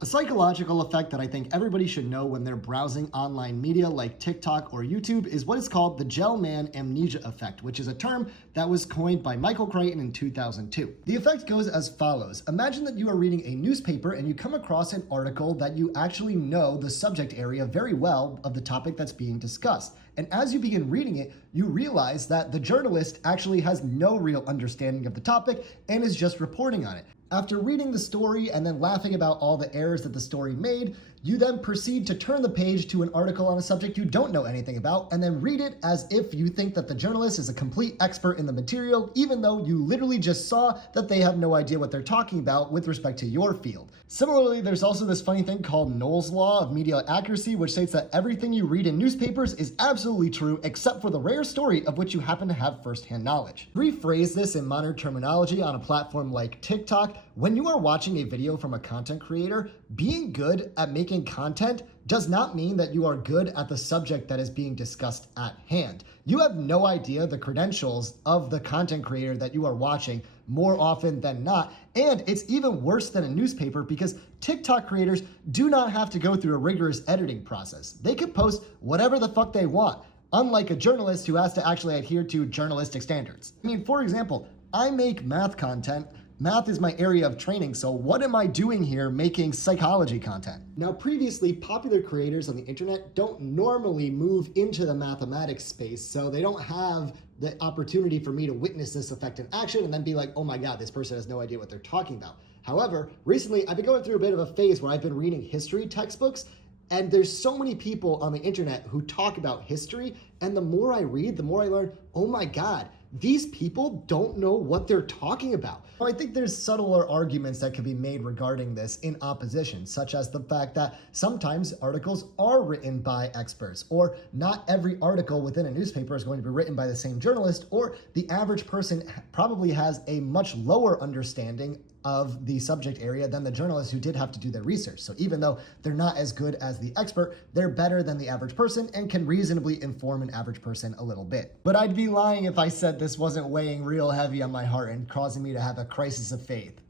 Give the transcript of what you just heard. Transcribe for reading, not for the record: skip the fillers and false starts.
A psychological effect that I think everybody should know when they're browsing online media like TikTok or YouTube is what is called the Gell Mann amnesia effect, which is a term that was coined by Michael Crichton in 2002. The effect goes as follows. Imagine that you are reading a newspaper and you come across an article that you actually know the subject area very well of the topic that's being discussed. And as you begin reading it, you realize that the journalist actually has no real understanding of the topic and is just reporting on it. After reading the story and then laughing about all the errors that the story made, you then proceed to turn the page to an article on a subject you don't know anything about and then read it as if you think that the journalist is a complete expert in the material, even though you literally just saw that they have no idea what they're talking about with respect to your field. Similarly, there's also this funny thing called Knowles' law of media accuracy, which states that everything you read in newspapers is absolutely true except for the rare story of which you happen to have firsthand knowledge. Rephrase this in modern terminology on a platform like TikTok. When you are watching a video from a content creator, being good at making content does not mean that you are good at the subject that is being discussed at hand. You have no idea the credentials of the content creator that you are watching more often than not. And it's even worse than a newspaper because TikTok creators do not have to go through a rigorous editing process. They can post whatever the fuck they want, unlike a journalist who has to actually adhere to journalistic standards. I mean, for example, I make math content. Math is my area of training, so what am I doing here making psychology content? Now, previously, popular creators on the internet don't normally move into the mathematics space, so they don't have the opportunity for me to witness this effect in action and then be like, oh my God, this person has no idea what they're talking about. However, recently, I've been going through a bit of a phase where I've been reading history textbooks, and there's so many people on the internet who talk about history, and the more I read, the more I learn, oh my God, these people don't know what they're talking about. I think there's subtler arguments that can be made regarding this in opposition, such as the fact that sometimes articles are written by experts, or not every article within a newspaper is going to be written by the same journalist, or the average person probably has a much lower understanding of the subject area than the journalists who did have to do their research. So even though they're not as good as the expert, they're better than the average person and can reasonably inform an average person a little bit. But I'd be lying if I said this wasn't weighing real heavy on my heart and causing me to have a crisis of faith.